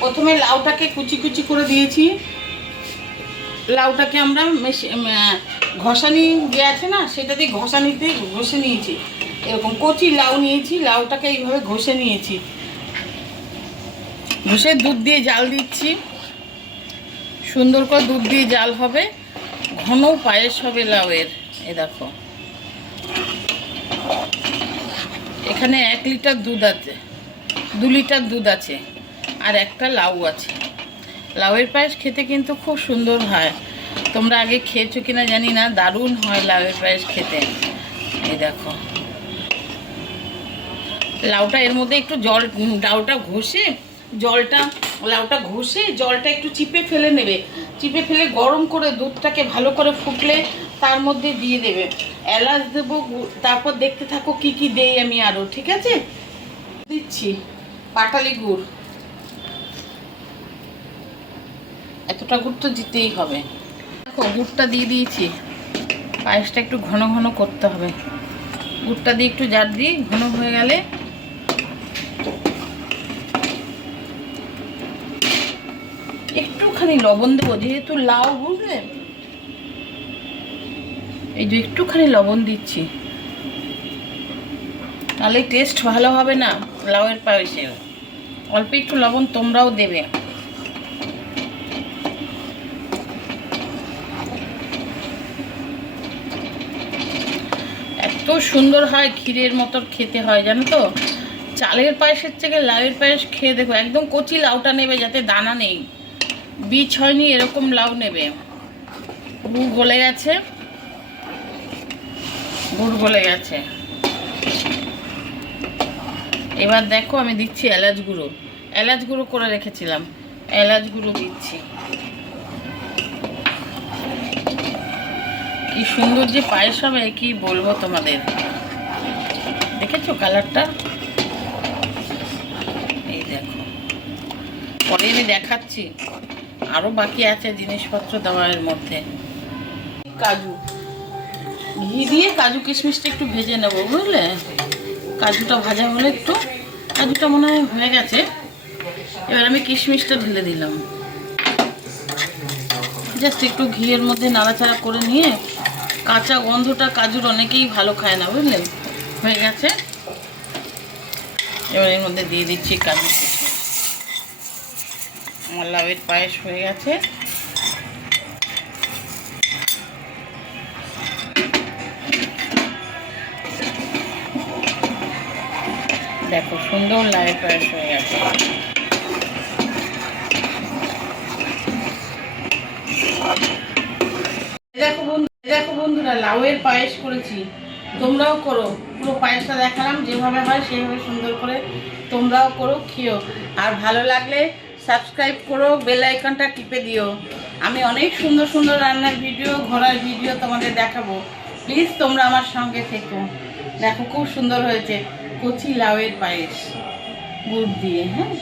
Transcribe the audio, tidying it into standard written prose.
প্রথমে লাউটাকে কুচি কুচি করে দিয়েছি। লাউটাকে আমরা ঘষানি যে আছে না, সেটা দিয়ে ঘষানিতে ঘষে নিয়েছি। এরকম কচি লাউ নিয়েছি, লাউটাকে এইভাবে ঘষে নিয়েছি। ঘষে দুধ দিয়ে জাল দিচ্ছি। সুন্দর করে দুধ দিয়ে জাল হবে, ঘন পায়েস হবে লাউয়ের। এ দেখো, এখানে 1 লিটার দুধ আছে, 2 লিটার দুধ আছে, আর একটা লাউ আছে। লাউয়ের পায়েস খেতে কিন্তু খুব সুন্দর হয়। তোমরা আগে খেয়েছো কিনা জানি না, দারুণ হয় লাউয়ের পায়েস খেতে। এই দেখো, লাউটা এর মধ্যে একটু জল, লাউটা ঘষে জলটা একটু চিপে ফেলে নেবে। চিপে ফেলে গরম করে দুধটাকে ভালো করে ফুটলে তার মধ্যে দিয়ে দেবে। এলাচ দেবো, তারপর দেখতে থাকো কি কি দেই আমি আরও। ঠিক আছে, দিচ্ছি পাটালি গুড়। এতটা গুড় তো দিতেই হবে। দেখো, গুড়টা দিয়ে দিয়েছি। পায়েসটা একটু ঘন ঘন করতে হবে। গুড়টা দিয়ে একটু জার দিই, ঘন হয়ে গেলে একটুখানি লবণ দেবো, যেহেতু লাউ, বুঝলে? এই যে একটুখানি লবণ দিচ্ছি, তাহলে টেস্ট ভালো হবে না লাউয়ের পায়েসে। অল্প একটু লবণ তোমরাও দেবে। এত সুন্দর হয়, ক্ষীরের মতো খেতে হয়, জানো তো? চালের পায়েসের থেকে লাউয়ের পায়েস খেয়ে দেখো। একদম কচি লাউটা নেবে, যাতে দানা নেই, বীজ হয়নি, এরকম লাউ নেবে। গুড় গলে গেছে, গুড় গলে গেছে। এবার দেখো, আমি দিচ্ছি এলাচ গুঁড়ো। এলাচ গুঁড়ো করে রেখেছিলাম, এলাচ গুঁড়ো দিচ্ছি। কি সুন্দর যে পায়েস হবে, কি বলবো তোমাদের। দেখেছো কালারটা? এই দেখো, পরে আমি দেখাচ্ছি। আরও বাকি আছে জিনিসপত্র দেওয়ার মধ্যে। কাজু, ঘি দিয়ে কাজু কিশমিশটা একটু ভেজে নেবো, বুঝলে? কাজুটা ভাজা হলে একটু, কাজুটা মনে হয় হয়ে গেছে। এবার আমি কিশমিশটা ঢেলে দিলাম। জাস্ট একটু ঘিয়ের মধ্যে নাড়াচাড়া করে নিয়ে, কাঁচা গন্ধটা কাজুর অনেকেই ভালো খায় না, বুঝলেন? হয়ে গেছে। এবার এর মধ্যে দিয়ে দিচ্ছি কাজু কিশমিশ। আমার লাউয়ের পায়েস হয়ে গেছে। দেখো, সুন্দর লাউয়ের পায়েস হয়ে গেছে। দেখো বন্ধুরা, লাউয়ের পায়েস করেছি। তোমরাও করো। পুরো পায়েসটা দেখালাম, যেভাবে হয় সেভাবে সুন্দর করে তোমরাও করো, খেও। আর ভালো লাগলে সাবস্ক্রাইব করো, বেল আইকনটা টিপে দিও। আমি অনেক সুন্দর সুন্দর রান্নার ভিডিও, ঘোরার ভিডিও তোমাদের দেখাবো। প্লিজ তোমরা আমার সঙ্গে থেকো। দেখো, খুব সুন্দর হয়েছে কচি লাউয়ের পায়েস গুড় দিয়ে। হ্যাঁ।